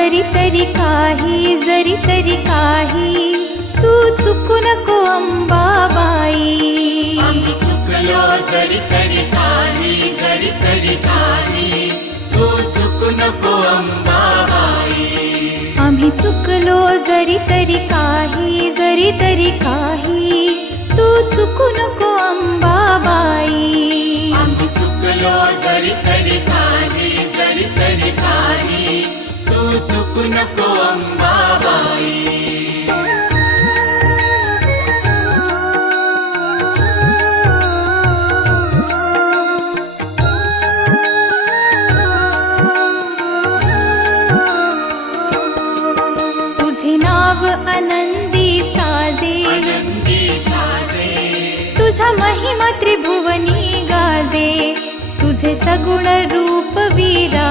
जरी तरी काही तू चुकू नको अंबाबाई. आम्ही चुकलो जरी तरी काही तू चुकू नको अंबाबाई. आम्ही चुकलो जरी तरी काही तू चुकू नको अंबाबाई. आम्ही चुकलो जरी तरी काही तू चुकू नको अंबाबाई. तुझे नाव आनंदी साजे, तुझा महिमा त्रिभुवनी गाजे. तुझे सगुण रूप वीरा